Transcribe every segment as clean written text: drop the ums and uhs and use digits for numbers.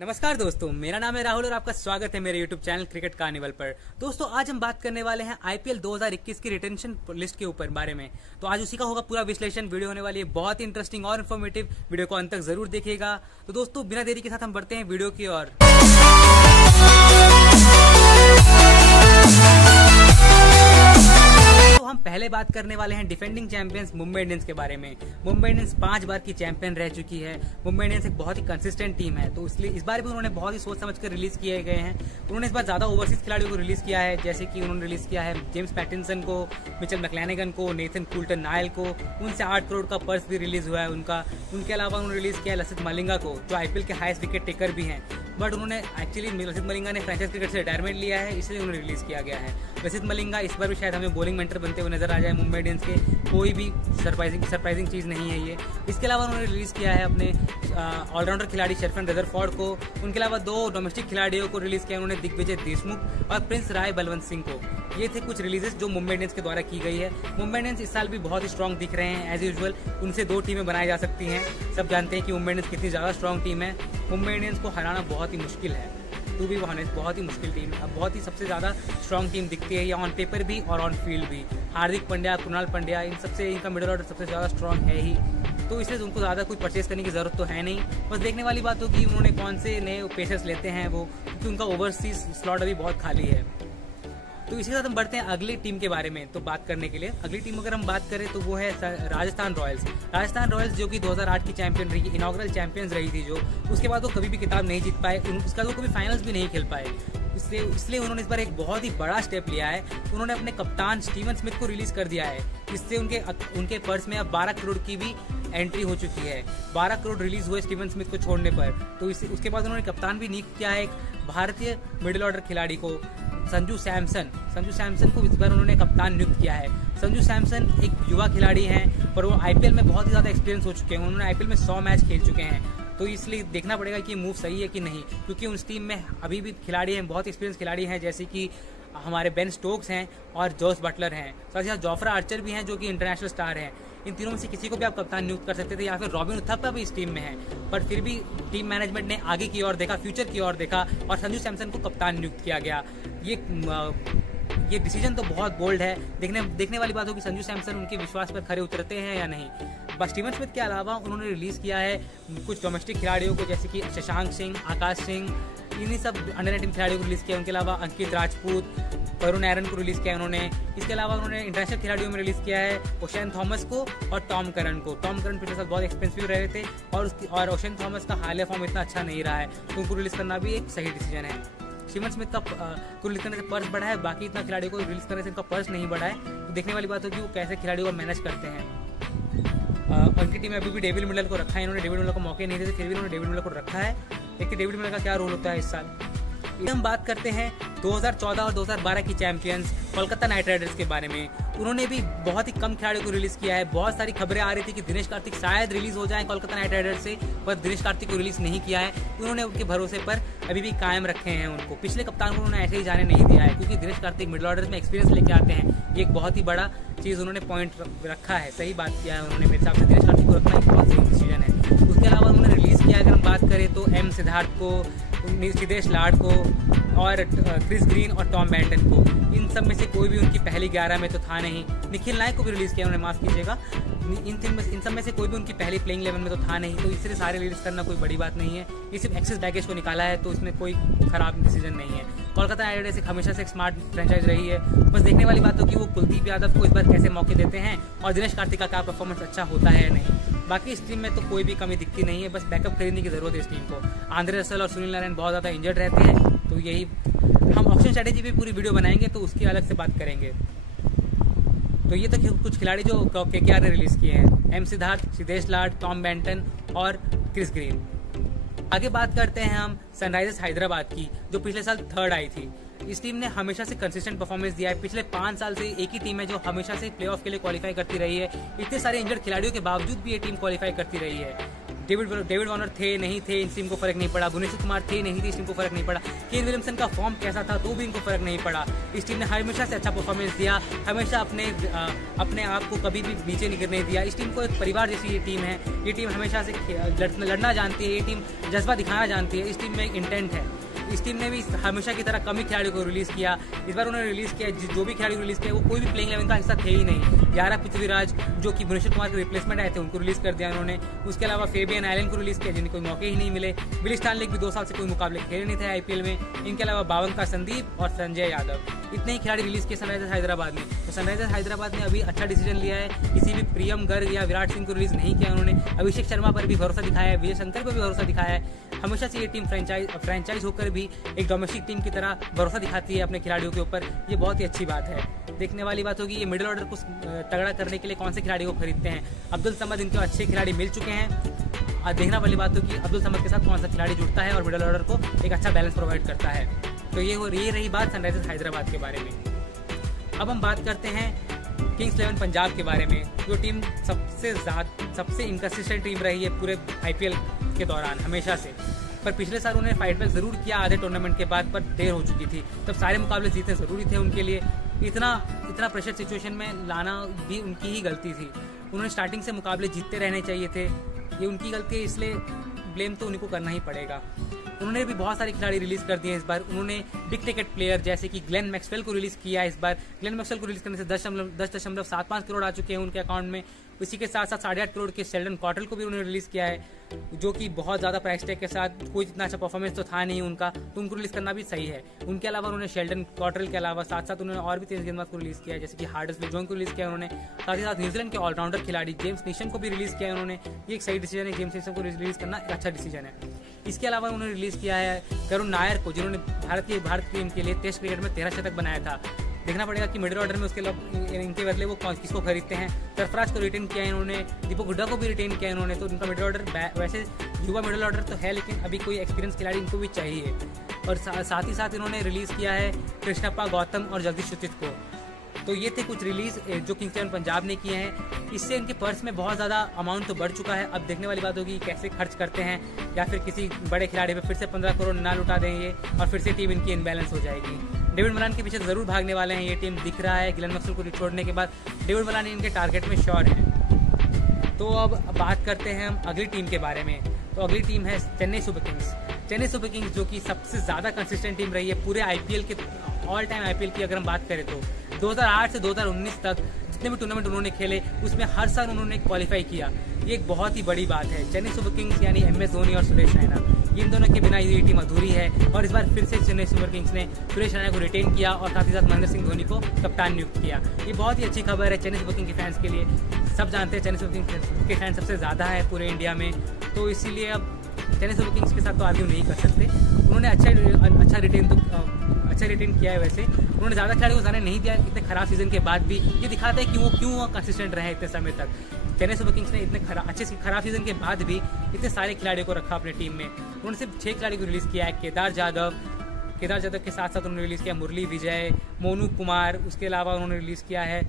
नमस्कार दोस्तों, मेरा नाम है राहुल और आपका स्वागत है मेरे YouTube चैनल क्रिकेट कार्निवल पर। दोस्तों, आज हम बात करने वाले हैं IPL 2021 की रिटेंशन लिस्ट के ऊपर बारे में। तो आज उसी का होगा पूरा विश्लेषण। वीडियो होने वाली है बहुत ही इंटरेस्टिंग और इन्फॉर्मेटिव। वीडियो को अंत तक जरूर देखिएगा। तो दोस्तों, बिना देरी के साथ हम बढ़ते हैं वीडियो की ओर। तो हम पहले बात करने वाले हैं डिफेंडिंग चैंपियंस मुंबई इंडियंस के बारे में। मुंबई इंडियंस 5 बार की चैंपियन रह चुकी है। मुंबई इंडियंस एक बहुत ही कंसिस्टेंट टीम है, तो इसलिए इस बार भी उन्होंने बहुत ही सोच समझ कर रिलीज किए गए हैं। उन्होंने इस बार ज्यादा ओवरसीज खिलाड़ियों को रिलीज किया है, जैसे कि उन्होंने रिलीज किया है जेम्स पैटिंसन को, मिचेल मैक्लेनेगन को, नेथन कुल्टन नायल को। उनसे 8 करोड़ का पर्स भी रिलीज हुआ है उनका। उनके अलावा उन्होंने रिलीज किया है लसित मलिंगा को, जो IPL के हाईएस्ट विकेट टेकर भी हैं। बट उन्होंने एक्चुअली लसित मलिंगा ने फ्रेंचाइज क्रिकेट से रिटायरमेंट लिया है, इसलिए उन्हें रिलीज किया गया है। लसित मलिंगा इस बार भी शायद हमें बॉलिंग मेंटर बनते हुए नजर आ जाए मुंबई इंडियंस के। कोई भी सरप्राइजिंग चीज नहीं है ये। इसके अलावा उन्होंने रिलीज किया है अपने ऑलराउंडर खिलाड़ी शेरफन रदरफोर्ड को। उनके अलावा 2 डोमेस्टिक खिलाड़ियों को रिलीज किया उन्होंने, दिग्विजय देशमुख और प्रिंस राय बलवंत सिंह को। ये थे कुछ रिलीजेस जो मुंबई इंडियंस के द्वारा की गई है। मुंबई इंडियंस इस साल भी बहुत ही स्ट्रांग दिख रहे हैं। एज यूजुअल उनसे 2 टीमें बनाई जा सकती हैं। सब जानते हैं कि मुंबई इंडियंस कितनी ज्यादा स्ट्रांग टीम है। मुंबई इंडियंस को हराना बहुत ही मुश्किल है, टू बी ऑनेस्ट, बहुत ही मुश्किल टीम है। अब बहुत ही सबसे ज्यादा स्ट्रांग टीम दिखती है, ये ऑन पेपर भी और ऑन फील्ड भी। हार्दिक पांड्या, कुणाल पांड्या, इन सबसे इनका मिडिल ऑर्डर सबसे ज्यादा स्ट्रांग है ही। तो इसलिए उनको ज्यादा कोई परचेज करने की जरूरत तो है नहीं। बस देखने वाली बात होगी उन्होंने कौन से नए पेसर्स लेते हैं वो, क्योंकि उनका ओवरसीज स्लॉट अभी बहुत खाली है। तो इसी के साथ हम बढ़ते हैं अगली टीम के बारे में। तो बात करने के लिए अगली टीम अगर हम बात करें तो वो है राजस्थान रॉयल्स। राजस्थान रॉयल्स जो कि 2008 की चैंपियन रही, इनॉग्रल चैंपियंस रही थी जो, उसके बाद वो कभी भी खिताब नहीं जीत पाए, उसके बाद वो कभी फाइनल्स भी नहीं खेल पाए। इसलिए उन्होंने इस बार एक बहुत ही बड़ा स्टेप लिया है। उन्होंने अपने कप्तान स्टीवन स्मिथ को रिलीज कर दिया है। इससे उनके पर्स में अब 12 करोड़ की भी एंट्री हो चुकी है। 12 करोड़ रिलीज हुए स्टीवन स्मिथ को छोड़ने पर। तो उसके बाद उन्होंने कप्तान भी नियुक्त किया है एक भारतीय मिडिल ऑर्डर खिलाड़ी को, संजू सैमसन को इस बार उन्होंने कप्तान नियुक्त किया है। संजू सैमसन एक युवा खिलाड़ी हैं, पर वो IPL में बहुत ही ज्यादा एक्सपीरियंस हो चुके हैं। उन्होंने IPL में 100 मैच खेल चुके हैं। तो इसलिए देखना पड़ेगा कि मूव सही है कि नहीं, क्योंकि उस टीम में अभी भी खिलाड़ी हैं, बहुत एक्सपीरियंस खिलाड़ी हैं, जैसे कि हमारे बेन स्टोक्स हैं और जोस बटलर हैं। साथ ही साथ जोफ्रा आर्चर भी हैं जो कि इंटरनेशनल स्टार हैं। इन तीनों में से किसी को भी आप कप्तान नियुक्त कर सकते थे, या फिर रॉबिन उथप्पा भी इस टीम में है। पर फिर भी टीम मैनेजमेंट ने आगे की ओर देखा, फ्यूचर की ओर देखा और संजू सैमसन को कप्तान नियुक्त किया गया। ये डिसीजन तो बहुत बोल्ड है। देखने वाली बात होगी संजू सैमसन उनके विश्वास पर खरे उतरते हैं या नहीं। बस स्टीवन स्मिथ के अलावा उन्होंने रिलीज किया है कुछ डोमेस्टिक खिलाड़ियों को, जैसे कि शशांक सिंह, आकाश सिंह, इन्हीं सब अंडर-19 खिलाड़ियों को रिलीज किया। उनके अलावा अंकित राजपूत, वरुण एरन को रिलीज किया उन्होंने। इसके अलावा उन्होंने इंटरनेशनल खिलाड़ियों में रिलीज किया है ओशेन थॉमस को और टॉम करन को। टॉम करन पिछले साल बहुत एक्सपेंसिव रहे थे और ओशेन थॉमस का हालिया फॉर्म इतना अच्छा नहीं रहा है, तो उनको रिलीज करना भी एक सही डिसीजन है। स्टीवन स्मिथ का को रिलीज करने से पर्स बढ़ा है, बाकी इतना खिलाड़ियों को रिलीज करने से इनका पर्स नहीं बढ़ा है। तो देखने वाली बात होगी वो कैसे खिलाड़ियों को मैनेज करते हैं। उनकी टीम में अभी भी डेविड मिलर को रखा है। इन्होंने डेविड मिलर को मौके नहीं देते, फिर भी इन्होंने डेविड मिलर को रखा है। देखिए डेविड मिलर का क्या रोल होता है इस साल। हम बात करते हैं 2014 और 2012 की चैंपियंस कोलकाता नाइट राइडर्स के बारे में। उन्होंने भी बहुत ही कम खिलाड़ियों को रिलीज किया है। बहुत सारी खबरें आ रही थी कि दिनेश कार्तिक शायद रिलीज हो जाए कोलकाता नाइट राइडर्स से, पर दिनेश कार्तिक को रिलीज नहीं किया है। उन्होंने उनके भरोसे पर अभी भी कायम रखे हैं उनको। पिछले कप्तान को उन्होंने ऐसे ही जाने नहीं दिया है, क्योंकि दिनेश कार्तिक मिडिल ऑर्डर में एक्सपीरियंस लेके आते हैं। ये एक बहुत ही बड़ा चीज उन्होंने पॉइंट रखा है, सही बात किया है उन्होंने। मेरे हिसाब से दिनेश कार्तिक को रखना एक बहुत सही डिसीजन है। उसके अलावा उन्होंने रिलीज किया, अगर हम बात करें तो एम सिद्धार्थ को, सिद्धेश लाड को और क्रिस ग्रीन और टॉम बैंटन को। इन सब में से कोई भी उनकी पहली 11 में तो था नहीं। निखिल नायक को भी रिलीज किया उन्होंने, माफ कीजिएगा। इन सब में से कोई भी उनकी पहली प्लेइंग 11 में तो था नहीं, तो इसलिए सारे रिलीज करना कोई बड़ी बात नहीं है। ये सिर्फ एक्सेस बैगेज को निकाला है, तो इसमें कोई खराब डिसीजन नहीं है। कोलकाता नाइट राइडर्स हमेशा से एक स्मार्ट फ्रेंचाइज रही है। बस देखने वाली बात हो कि वो कुलदीप यादव को इस बार कैसे मौके देते हैं और दिनेश कार्तिक का क्या परफॉर्मेंस अच्छा होता है या नहीं। बाकी इस टीम में तो कोई भी कमी दिखती नहीं है, बस बैकअप खरीदने की जरूरत है इस टीम को। आंद्रे रसल और सुनील नारायण बहुत ज्यादा इंजर्ड रहते हैं, तो यही हम ऑप्शन स्ट्रेटेजी पे पूरी वीडियो बनाएंगे, तो उसकी अलग से बात करेंगे। तो ये तो कुछ खिलाड़ी जो KKR ने रिलीज किए हैं, एम सिद्धार्थ, सिद्धेश लाड, टॉम बैंटन और क्रिस ग्रीन। आगे बात करते हैं हम सनराइजर्स हैदराबाद की, जो पिछले साल 3rd आई थी। इस टीम ने हमेशा से कंसिस्टेंट परफॉर्मेंस दिया है। पिछले 5 साल से एक ही टीम है जो हमेशा से प्लेऑफ के लिए क्वालिफाई करती रही है। इतने सारे इंजर्ड खिलाड़ियों के बावजूद भी ये टीम क्वालिफाई करती रही है। डेविड वार्नर थे नहीं थे इस टीम को फर्क नहीं पड़ा, भुवनेश्वर कुमार थे नहीं थे इस टीम को फर्क नहीं पड़ा, केन विलियमसन का फॉर्म कैसा था तो भी इनको फर्क नहीं पड़ा। इस टीम ने हमेशा से अच्छा परफॉर्मेंस दिया, हमेशा अपने आप को कभी भी नीचे नहीं गिरने दिया। इस टीम को एक परिवार जैसी ये टीम है, ये टीम हमेशा से लड़ना जानती है, ये टीम जज्बा दिखाना जानती है, इस टीम में एक इंटेंट है। इस टीम ने भी हमेशा की तरह कम ही खिलाड़ियों को रिलीज किया, इस बार उन्होंने रिलीज किया जो भी खिलाड़ी रिलीज किया वो कोई भी प्लेइंग 11 का हिस्सा थे ही नहीं। 11 पृथ्वीराज जो कि भुवनेश्वर कुमार के रिप्लेसमेंट आए थे उनको रिलीज कर दिया उन्होंने। उसके अलावा फेबियन आइलैंड को रिलीज किया जिन्हें कोई मौके ही नहीं मिले। विल स्टानले भी 2 साल से कोई मुकाबले खेले नहीं थे आईपीएल में। इनके अलावा बावंका संदीप और संजय यादव, इतने ही खिलाड़ी रिलीज किए सनराइजर्स हैदराबाद में। तो सनराइजर्स हैदराबाद ने अभी अच्छा डिसीजन लिया है, किसी भी प्रियम गर्ग या विराट सिंह को रिलीज नहीं किया उन्होंने। अभिषेक शर्मा पर भी भरोसा दिखाया है, विजय शंकर पर भी भरोसा दिखाया है। हमेशा से ये टीम फ्रेंचाइज होकर भी एक डोमेस्टिक टीम की तरह भरोसा दिखाती है अपने खिलाड़ियों के ऊपर, ये बहुत ही अच्छी बात है। देखने वाली बात होगी ये मिडिल ऑर्डर को तगड़ा करने के लिए कौन से खिलाड़ी को खरीदते हैं। अब्दुल समद इनके अच्छे खिलाड़ी मिल चुके हैं, देखने वाली बात होगी अब्दुल समद के साथ कौन सा खिलाड़ी जुड़ता है और मिडिल ऑर्डर को एक अच्छा बैलेंस प्रोवाइड करता है। तो ये रही बात सनराइजर्स हैदराबाद के बारे में। अब हम बात करते हैं किंग्स 11 पंजाब के बारे में, जो टीम सबसे इनकंसिस्टेंट टीम रही है पूरे आईपीएल के दौरान हमेशा से। पर पिछले साल उन्होंने फाइट बैक जरूर किया आधे टूर्नामेंट के बाद, पर देर हो चुकी थी, तब सारे मुकाबले जीतने जरूरी थे उनके लिए। इतना प्रेशर सिचुएशन में लाना भी उनकी ही गलती थी। उन्होंने स्टार्टिंग से मुकाबले जीतते रहने चाहिए थे, ये उनकी गलती है, इसलिए ब्लेम तो उन्हीं को करना ही पड़ेगा। उन्होंने भी बहुत सारे खिलाड़ी रिलीज कर दिए इस बार। उन्होंने बिग टिकट प्लेयर जैसे कि ग्लेन मैक्सवेल को रिलीज किया इस बार। ग्लेन मैक्सवेल को रिलीज करने से 10.75 करोड़ आ चुके हैं उनके अकाउंट में। इसी के साथ साथ 8.5 करोड़ के शेल्डन कॉटरल को भी उन्होंने रिलीज किया है, जो कि बहुत ज्यादा प्राइस टैग के साथ, कोई इतना अच्छा परफॉर्मेंस तो था नहीं उनका, तो उनको रिलीज करना भी सही है। उनके अलावा उन्होंने शेल्डन कॉटरल के अलावा साथ साथ उन्होंने और भी 3 गेंदबाज को रिलीज किया है, जैसे कि हार्डर्सविल जॉन को रिलीज किया उन्होंने। साथ ही साथ न्यूजीलैंड के ऑलराउंडर खिलाड़ी जेम्स नीशम को भी रिलीज किया है उन्होंने। ये एक सही डिसीजन है, जेम्स नीशम को रिलीज करना एक अच्छा डिसीजन है। इसके अलावा उन्होंने रिलीज किया है करुण नायर को, जिन्होंने भारत टीम के लिए टेस्ट क्रिकेट में 13 शतक बनाया था। देखना पड़ेगा कि मिडिल ऑर्डर में उसके इनके बदले वो किसको खरीदते हैं। सरफराज को रिटेन किया है इन्होंने, दीपक हुड्डा को भी रिटेन किया है इन्होंने। तो इनका मिडिल ऑर्डर वैसे युवा मिडिल ऑर्डर तो है, लेकिन अभी कोई एक्सपीरियंस खिलाड़ी इनको भी चाहिए। और साथ ही साथ इन्होंने रिलीज किया है कृष्णप्पा गौतम और जगदीश शुचित को। तो ये थे कुछ रिलीज जो किंग्स 11 पंजाब ने किए हैं। इससे इनके पर्स में बहुत ज़्यादा अमाउंट तो बढ़ चुका है। अब देखने वाली बात होगी कैसे खर्च करते हैं, या फिर किसी बड़े खिलाड़ी पे फिर से 15 करोड़ ना लुटा देंगे और फिर से टीम इनकी इनबैलेंस हो जाएगी। डेविड मलान के पीछे ज़रूर भागने वाले हैं ये टीम, दिख रहा है। ग्लेन मैक्सवेल को छोड़ने के बाद डेविड मलान इनके टारगेट में श्योर है। तो अब बात करते हैं हम अगली टीम के बारे में। तो अगली टीम है Chennai super Kings. Chennai super Kings जो कि सबसे ज़्यादा कंसिस्टेंट टीम रही है पूरे आईपीएल के, ऑल टाइम आईपीएल की अगर हम बात करें तो 2008 से 2019 तक जितने भी टूर्नामेंट उन्होंने खेले उसमें हर साल उन्होंने क्वालिफाई किया। ये एक बहुत ही बड़ी बात है। चेन्नई सुपर किंग्स यानी MS धोनी और सुरेश रैना, इन दोनों के बिना ये टीम अधूरी है। और इस बार फिर से चेन्नई सुपर किंग्स ने सुरेश रैना को रिटेन किया और साथ ही साथ महेंद्र सिंह धोनी को कप्तान नियुक्त किया। ये बहुत ही अच्छी खबर है चेन्नई सुपर किंग्स के फैंस के लिए। सब जानते हैं चेन्नई सुपर किंग्स के फैंस सबसे ज़्यादा है पूरे इंडिया में, तो इसीलिए अब चेन्नई सुपर किंग्स के साथ तो आर्ग्यू नहीं कर सकते। उन्होंने अच्छा रिटेन किया है। वैसे उन्होंने ज़्यादा खिलाड़ियों को जाने नहीं दिया इतने खराब सीजन के बाद भी। ये दिखाता है कि वो क्यों कंसिस्टेंट रहे इतने समय तक। चेन्नई सुपर किंग्स ने इतने खराब सीजन के बाद भी इतने सारे खिलाड़ियों को रखा अपनी टीम में। उन्होंने सिर्फ 6 खिलाड़ी को रिलीज़ किया है। केदार जाधव के साथ साथ उन्होंने रिलीज़ किया मुरली विजय, मोनू कुमार, उसके अलावा उन्होंने रिलीज़ किया है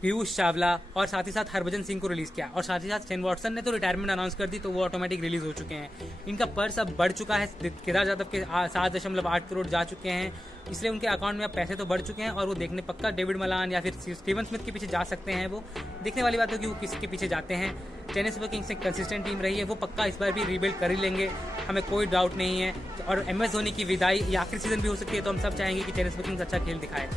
पीयूष चावला और साथ ही साथ हरभजन सिंह को रिलीज किया। और साथ ही साथ शेन वॉटसन ने तो रिटायरमेंट अनाउंस कर दी, तो वो ऑटोमेटिक रिलीज हो चुके हैं। इनका पर्स अब बढ़ चुका है, केदार जाधव के 7.8 करोड़ जा चुके हैं, इसलिए उनके अकाउंट में अब पैसे तो बढ़ चुके हैं। और वो देखने पक्का डेविड मलान या फिर स्टीवन स्मिथ के पीछे जा सकते हैं। वो देखने वाली बात है कि वो किसके पीछे जाते हैं। चेन्नई सुपर किंग्स एक कंसिस्टेंट टीम रही है, वो पक्का इस बार भी रीबिल्ड कर ही लेंगे, हमें कोई डाउट नहीं है। और MS धोनी की विदाई ये आखिरी सीजन भी हो सकती है, तो हम सब चाहेंगे कि चेन्नई सुपर किंग्स अच्छा खेल दिखाए।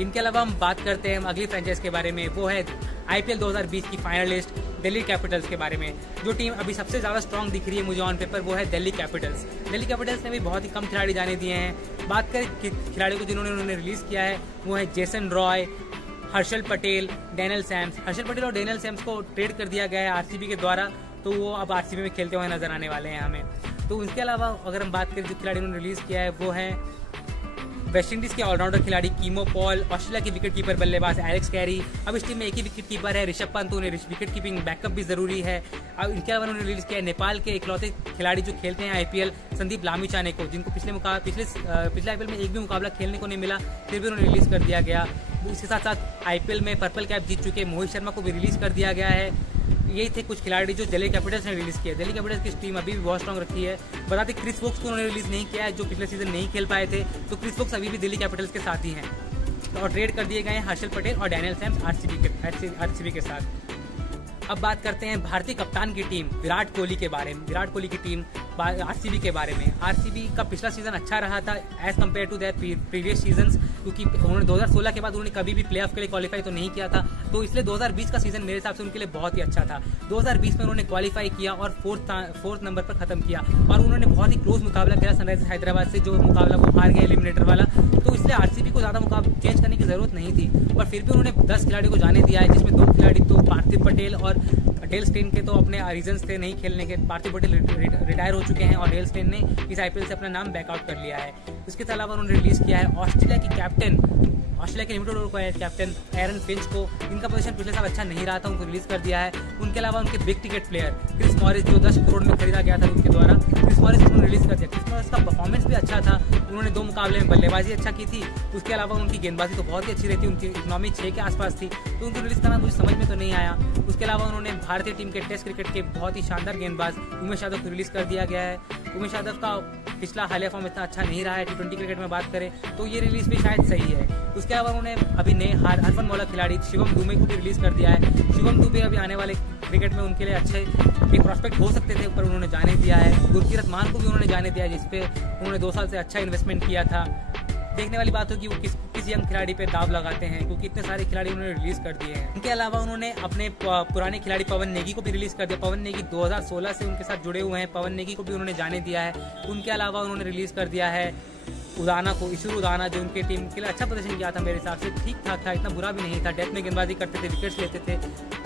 इनके अलावा हम बात करते हैं अगली फ्रेंचाइज के बारे में, वो है IPL 2020 की फाइनलिस्ट दिल्ली कैपिटल्स के बारे में। जो टीम अभी सबसे ज़्यादा स्ट्रॉन्ग दिख रही है मुझे ऑन पेपर, वो है दिल्ली कैपिटल्स। दिल्ली कैपिटल्स ने भी बहुत ही कम खिलाड़ी जाने दिए हैं। बात करें खिलाड़ियों को जिन्होंने उन्होंने रिलीज़ किया है, वो है Jason Roy, Harshal Patel, Daniel Sams. Harshal Patel और डैनियल सैम्स को ट्रेड कर दिया गया है RCB के द्वारा, तो वो अब RCB में खेलते हुए नजर आने वाले हैं हमें। तो उसके अलावा अगर हम बात करें जो खिलाड़ी उन्होंने रिलीज़ किया है, वो है वेस्ट इंडीज के ऑलराउंडर खिलाड़ी कीमो पॉल, ऑस्ट्रेलिया के विकेट कीपर बल्लेबाज एलेक्स कैरी। अब इस टीम में एक ही विकेट कीपर है ऋषभ पंत, उन्हें विकेट कीपिंग बैकअप भी जरूरी है। अब इनके अलावा उन्होंने रिलीज किया नेपाल के इकलौते खिलाड़ी जो खेलते हैं IPL, संदीप लामिछाने को, जिनको पिछले IPL में एक भी मुकाबला खेलने को नहीं मिला, फिर भी उन्हें रिलीज कर दिया गया। इसके साथ साथ IPL में पर्पल कैप जीत चुके मोहित शर्मा को भी रिलीज कर दिया गया है। यही थे कुछ खिलाड़ी जो दिल्ली कैपिटल्स ने रिलीज किया। दिल्ली कैपिटल्स की टीम अभी भी बहुत स्ट्रॉन्ग रखी है। बताते क्रिस वोक्स को उन्होंने रिलीज नहीं किया है, जो पिछले सीजन नहीं खेल पाए थे, तो क्रिस वोक्स अभी भी दिल्ली कैपिटल्स के साथ ही हैं और ट्रेड कर दिए गए हैं हर्षल पटेल और डैनियल सैम्स आरसीबी के साथ। अब बात करते हैं भारतीय कप्तान की टीम विराट कोहली के बारे में। विराट कोहली की टीम आरसीबी के बारे में। आरसीबी का पिछला सीजन अच्छा रहा था as compared to their previous seasons, क्योंकि उन्होंने 2016 के बाद उन्होंने कभी भी प्लेऑफ के लिए क्वालिफाई तो नहीं किया था, तो इसलिए 2020 का सीजन मेरे हिसाब से उनके लिए बहुत ही अच्छा था। 2020 में उन्होंने क्वालिफाई किया और फोर्थ नंबर पर खत्म किया और उन्होंने बहुत ही क्लोज मुकाबला किया सनराइजर्स हैदराबाद से, जो मुकाबला वो हार गया एलिमिनेटर वाला, तो इसलिए आरसीबी को ज्यादा मुकाबला चेंज करने की जरूरत नहीं थी। और फिर भी उन्होंने 10 खिलाड़ियों को जाने दिया है, जिसमें 2 खिलाड़ी तो पार्थिव पटेल और डेल स्टेन के तो अपने रीजंस थे नहीं खेलने के। पार्थिव पटेल रिटायर हो चुके हैं और डेल स्टेन ने इस आईपीएल से अपना नाम बैकआउट कर लिया है। इसके अलावा उन्होंने रिलीज किया है ऑस्ट्रेलिया के लिमिटेड ओवर को कैप्टन एरन फिंच को। इनका पोजीशन पिछले साल अच्छा नहीं रहा था, उनको रिलीज कर दिया है। उनके अलावा उनके big ticket player Chris Morris, जो 10 करोड़ में खरीदा गया था उनके द्वारा, क्रिस मॉरिस को उन्होंने रिलीज कर दिया। क्रिस मॉरिस का परफॉर्मेंस भी अच्छा था, उन्होंने 2 मुकाबले में बल्लेबाजी अच्छा की थी। उसके अलावा उनकी गेंदबाजी तो बहुत ही अच्छी रहती, उनकी इकोनॉमी 6 के आसपास थी, तो उनको रिलीज करना मुझे समझ में तो नहीं आया। उसके अलावा उन्होंने भारतीय टीम के टेस्ट क्रिकेट के बहुत ही शानदार गेंदबाज उमेश यादव को रिलीज कर दिया गया है। उमेश यादव का पिछला हालिया फॉर्म इतना अच्छा नहीं रहा है T20 क्रिकेट में बात करें तो ये रिलीज भी शायद सही है। उसके अलावा उन्होंने अभी नए हरफन मौला खिलाड़ी शिवम दुबे को भी रिलीज कर दिया है। शिवम दुबे अभी आने वाले क्रिकेट में उनके लिए अच्छे एक प्रॉस्पेक्ट हो सकते थे, पर उन्होंने जाने दिया है। गुरकीरत मान को भी उन्होंने जाने दिया है, जिसपे उन्होंने 2 साल से अच्छा इन्वेस्टमेंट किया था। देखने वाली बात होगी वो किस यंग खिलाड़ी पे दाव लगाते हैं, क्योंकि इतने सारे खिलाड़ी उन्होंने रिलीज कर दिए हैं। इनके अलावा उन्होंने अपने पुराने खिलाड़ी पवन नेगी को भी रिलीज कर दिया। पवन नेगी 2016 से उनके साथ जुड़े हुए हैं, पवन नेगी को भी उन्होंने जाने दिया है। उनके अलावा उन्होंने रिलीज कर दिया है उदाना को, ईशूर उदाना, जो उनके टीम के लिए अच्छा प्रदर्शन किया था, मेरे हिसाब से ठीक ठाक था, इतना बुरा भी नहीं था। डेथ में गेंदबाजी करते थे, विकेट्स लेते थे,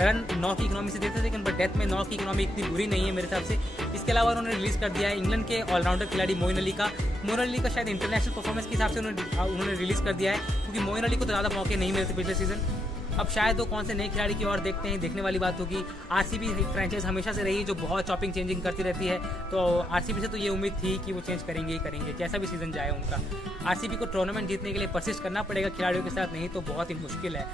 रन 9 की इकोनॉमी से देते थे, लेकिन डेथ में 9 की इकोनॉमी इतनी बुरी नहीं है मेरे हिसाब से। इसके अलावा उन्होंने रिलीज कर दिया है इंग्लैंड के ऑलराउंडर खिलाड़ी मोइन अली का। मोइन अली का शायद इंटरनेशनल परफॉर्मेंस के हिसाब से उन्होंने रिलीज कर दिया है, क्योंकि मोइन अली को तो ज़्यादा मौके नहीं मिलते पिछले सीजन। अब शायद वो कौन से नए खिलाड़ी की ओर देखते हैं, देखने वाली बात होगी। आरसीबी फ्रेंचाइज हमेशा से रही है जो बहुत चॉपिंग चेंजिंग करती रहती है, तो आरसीबी से तो ये उम्मीद थी कि वो चेंज करेंगे ही करेंगे, जैसा भी सीजन जाए उनका। आरसीबी को टूर्नामेंट जीतने के लिए परसिस्ट करना पड़ेगा खिलाड़ियों के साथ, नहीं तो बहुत ही मुश्किल है।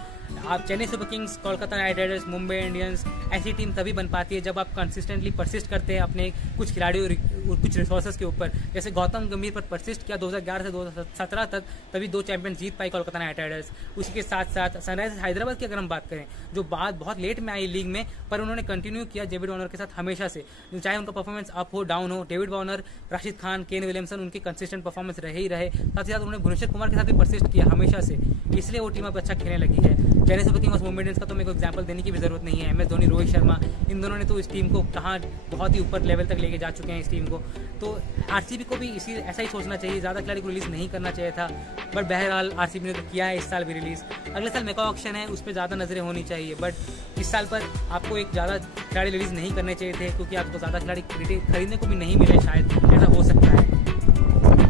आप Chennai super Kings, Kolkata night Riders, Mumbai Indians, ऐसी टीम तभी बन पाती है जब आप कंसिस्टेंटली परसिस्ट करते हैं अपने कुछ खिलाड़ियों कुछ रिसोर्सेज के ऊपर। जैसे गौतम गंभीर पर परसिस्ट किया 2011 से 2017 तक, तभी 2 चैंपियन जीत पाई कोलकाता नाइट राइडर्स। उसी के साथ साथ सनराइजर्स हैदराबाद की अगर हम बात करें, जो बात बहुत लेट में आई लीग में, पर उन्होंने कंटिन्यू किया डेविड वार्नर के साथ हमेशा से, चाहे उनका परफॉर्मेंस अप हो डाउन हो। David Warner, Rashid Khan, Kane Williamson, उनकी कंसिस्टेंट परफॉर्मेंस रहे ही रहे। साथ ही साथ उन्होंने भुवनेश्वर कुमार के साथ भी परसिस्ट किया हमेशा से, इसलिए वो टीम अब अच्छा खेलने लगी है। चेन्नई सुपर किंग्स और मुंबई इंडियंस का तो मेरे को एग्जांपल देने की भी जरूरत नहीं है। MS धोनी, रोहित शर्मा, इन दोनों ने तो इस टीम को कहाँ बहुत ही ऊपर लेवल तक लेके जा चुके हैं इस टीम को। तो आरसीबी को भी ऐसा ही सोचना चाहिए, ज़्यादा खिलाड़ी को रिलीज नहीं करना चाहिए था, बट बहरहाल आरसीबी ने तो किया है। इस साल भी रिलीज, अगले साल मेगा ऑक्शन है, उस पर ज़्यादा नजरें होनी चाहिए, बट इस साल पर आपको एक ज़्यादा खिलाड़ी रिलीज नहीं करने चाहिए थे, क्योंकि आपको ज़्यादा खिलाड़ी खरीदने को भी नहीं मिले, शायद ऐसा हो सकता है।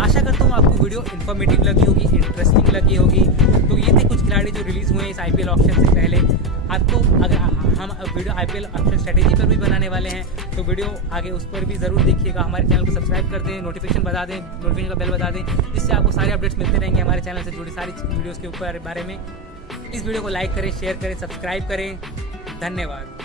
आशा करता हूँ आपको वीडियो इन्फॉर्मेटिव लगी होगी, इंटरेस्टिंग लगी होगी। तो ये थे कुछ खिलाड़ी जो रिलीज हुए इस आईपीएल ऑक्शन से पहले। आपको अगर हम वीडियो आईपीएल ऑक्शन स्ट्रेटेजी पर भी बनाने वाले हैं, तो वीडियो आगे उस पर भी ज़रूर देखिएगा। हमारे चैनल को सब्सक्राइब कर दें, नोटिफिकेशन बता दें, नोटिफिकेशन का बेल बता दें, जिससे आपको सारे अपडेट्स मिलते रहेंगे हमारे चैनल से जुड़ी सारी वीडियोज़ के ऊपर बारे में। इस वीडियो को लाइक करें, शेयर करें, सब्सक्राइब करें। धन्यवाद।